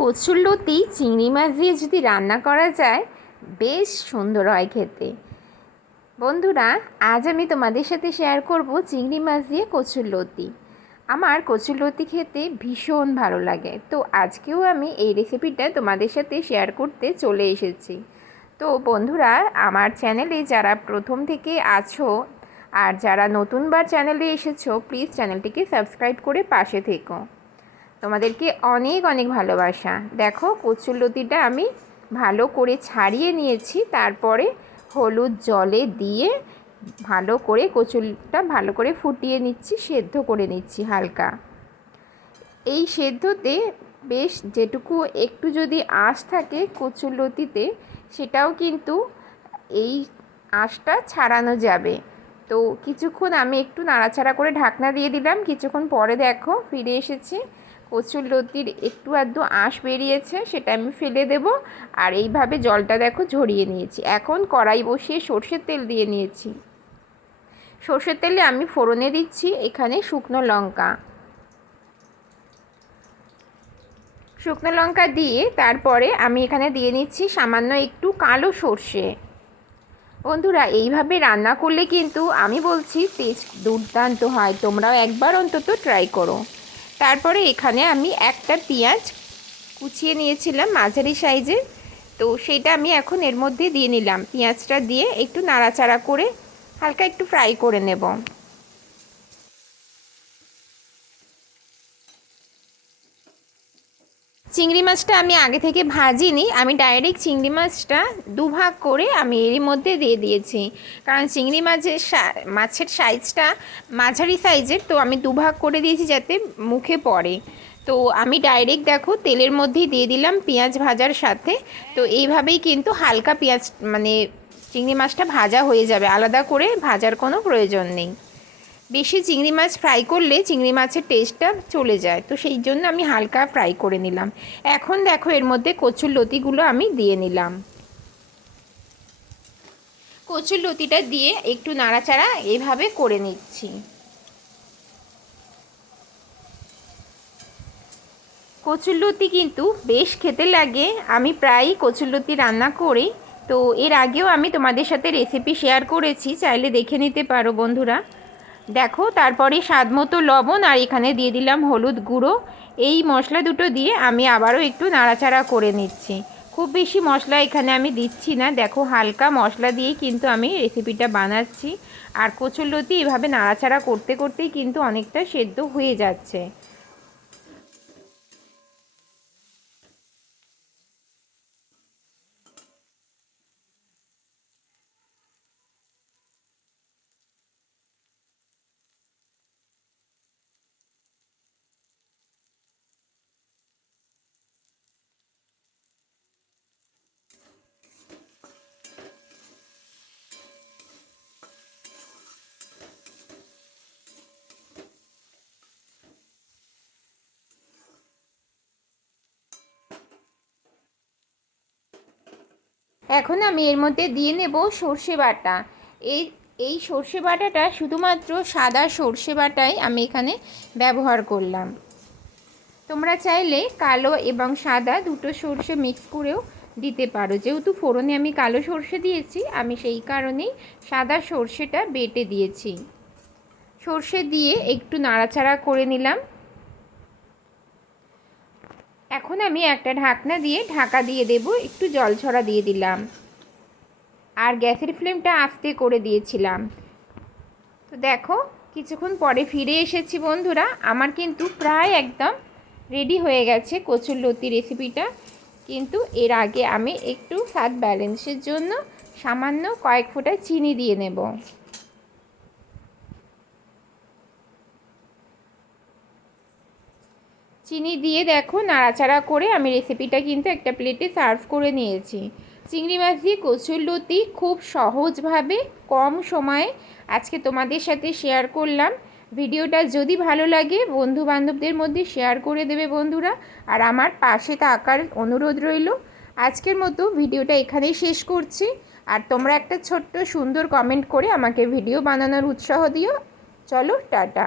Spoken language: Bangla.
কচুরলতি চিংড়ি মাছ দিয়ে যদি রান্না করা যায়, বেশ সুন্দর হয় খেতে। বন্ধুরা, আজ আমি তোমাদের সাথে শেয়ার করব চিংড়ি মাছ দিয়ে কচুরলতি আমার কচুরলতি খেতে ভীষণ ভালো লাগে। তো আজকেও আমি এই রেসিপিটা তোমাদের সাথে শেয়ার করতে চলে এসেছি। তো বন্ধুরা, আমার চ্যানেলে যারা প্রথম থেকে আছো আর যারা নতুনবার চ্যানেলে এসেছ প্লিজ চ্যানেলটিকে সাবস্ক্রাইব করে পাশে থেকো। তোমাদেরকে অনেক অনেক ভালোবাসা। দেখো, কচুরলতিটা আমি ভালো করে ছাড়িয়ে নিয়েছি, তারপরে হলুদ জলে দিয়ে ভালো করে কচুরটা ভালো করে ফুটিয়ে নিচ্ছি, সেদ্ধ করে নিচ্ছি হালকা। এই সেদ্ধতে বেশ যেটুকু একটু যদি আঁশ থাকে কচুরলতিতে, সেটাও কিন্তু এই আঁশটা ছাড়ানো যাবে। তো কিছুক্ষণ আমি একটু নাড়াচাড়া করে ঢাকনা দিয়ে দিলাম, কিছুক্ষণ পরে দেখো ফিরে এসেছি। কচুর লতির একটু আধটু আঁশ বেরিয়েছে, সেটা আমি ফেলে দেব। আর এইভাবে জলটা দেখো ঝরিয়ে নিয়েছি। এখন কড়াই বসিয়ে সর্ষের তেল দিয়ে নিয়েছি। সর্ষের তেলে আমি ফোড়নে দিচ্ছি এখানে শুকনো লঙ্কা। শুকনো লঙ্কা দিয়ে তারপরে আমি এখানে দিয়ে নিচ্ছি সামান্য একটু কালো সর্ষে। বন্ধুরা, এইভাবে রান্না করলে কিন্তু আমি বলছি টেস্ট দুর্দান্ত হয়। তোমরাও একবার অন্তত ট্রাই করো। তারপরে এখানে আমি একটা পেঁয়াজ কুচিয়ে নিয়েছিলাম মাঝারি সাইজের। তো সেটা আমি এখন এর মধ্যে দিয়ে নিলাম। পেঁয়াজটা দিয়ে একটু নাড়াচাড়া করে হালকা একটু ফ্রাই করে নেব। চিংড়ি মাছটা আমি আগে থেকে ভাজিনি, আমি ডাইরেক্ট চিংড়ি মাছটা দুভাগ করে আমি এরই মধ্যে দিয়ে দিয়েছি। কারণ চিংড়ি মাছের মাছের সাইজটা মাঝারি সাইজের তো আমি দুভাগ করে দিয়েছি যাতে মুখে পড়ে। তো আমি ডাইরেক্ট দেখো তেলের মধ্যেই দিয়ে দিলাম পেঁয়াজ ভাজার সাথে। তো এইভাবেই কিন্তু হালকা পেঁয়াজ মানে চিংড়ি মাছটা ভাজা হয়ে যাবে। আলাদা করে ভাজার কোনো প্রয়োজন নেই। বেশি চিংড়ি মাছ ফ্রাই করলে চিংড়ি মাছের টেস্টটা চলে যায়। তো সেই জন্য আমি হালকা ফ্রাই করে নিলাম। এখন দেখো এর মধ্যে কচুর লতিগুলো আমি দিয়ে নিলাম। কচুর লতিটা দিয়ে একটু নাড়াচাড়া এভাবে করে নিচ্ছি। কচুরলতি কিন্তু বেশ খেতে লাগে। আমি প্রায়ই কচুরলতি রান্না করি। তো এর আগেও আমি তোমাদের সাথে রেসিপি শেয়ার করেছি। চাইলে দেখে নিতে পারো বন্ধুরা। দেখো, তারপরে স্বাদ মতো লবণ আর এখানে দিয়ে দিলাম হলুদ গুঁড়ো। এই মশলা দুটো দিয়ে আমি আবারও একটু নাড়াচাড়া করে নিচ্ছি। খুব বেশি মশলা এখানে আমি দিচ্ছি না। দেখো, হালকা মশলা দিয়ে কিন্তু আমি রেসিপিটা বানাচ্ছি। আর কচুরলতি এভাবে নাড়াচাড়া করতে, করতেই কিন্তু অনেকটা সেদ্ধ হয়ে যাচ্ছে। এখন আমি এর মধ্যে দিয়ে নেব সর্ষে বাটা। এই এই সর্ষে বাটাটা শুধুমাত্র সাদা সর্ষে বাটাই আমি এখানে ব্যবহার করলাম। তোমরা চাইলে কালো এবং সাদা দুটো সর্ষে মিক্স করেও দিতে পারো। যেহেতু ফোড়নে আমি কালো সর্ষে দিয়েছি, আমি সেই কারণেই সাদা সর্ষেটা বেটে দিয়েছি। সর্ষে দিয়ে একটু নাড়াচাড়া করে নিলাম। এখন আমি একটা ঢাকনা দিয়ে ঢাকা দিয়ে দেব, একটু জল ছড়া দিয়ে দিলাম। আর গ্যাসের ফ্লেমটা আস্তে করে দিয়েছিলাম। তো দেখো, কিছুক্ষণ পরে ফিরে এসেছি বন্ধুরা। আমার কিন্তু প্রায় একদম রেডি হয়ে গেছে কচুর লতি রেসিপিটা কিন্তু এর আগে আমি একটু স্বাদ ব্যালেন্সের জন্য সামান্য কয়েক ফোঁটা চিনি দিয়ে নেব। চিনি দিয়ে দেখো, নাড়াচাড়া করে আমি রেসিপিটা কিন্তু একটা প্লেটে সার্ভ করে নিয়েছি। চিংড়ি মাছ দিয়ে কচুর লতি খুব সহজভাবে, কম সময়ে আজকে তোমাদের সাথে শেয়ার করলাম। ভিডিওটা যদি ভালো লাগে বন্ধু বান্ধবদের মধ্যে শেয়ার করে দেবে বন্ধুরা। আর আমার পাশে থাকার অনুরোধ রইল, আজকের মতো ভিডিওটা এখানেই শেষ করছি। আর তোমরা একটা ছোট্ট সুন্দর কমেন্ট করে আমাকে ভিডিও বানানোর উৎসাহ দিও। চলো, টাটা।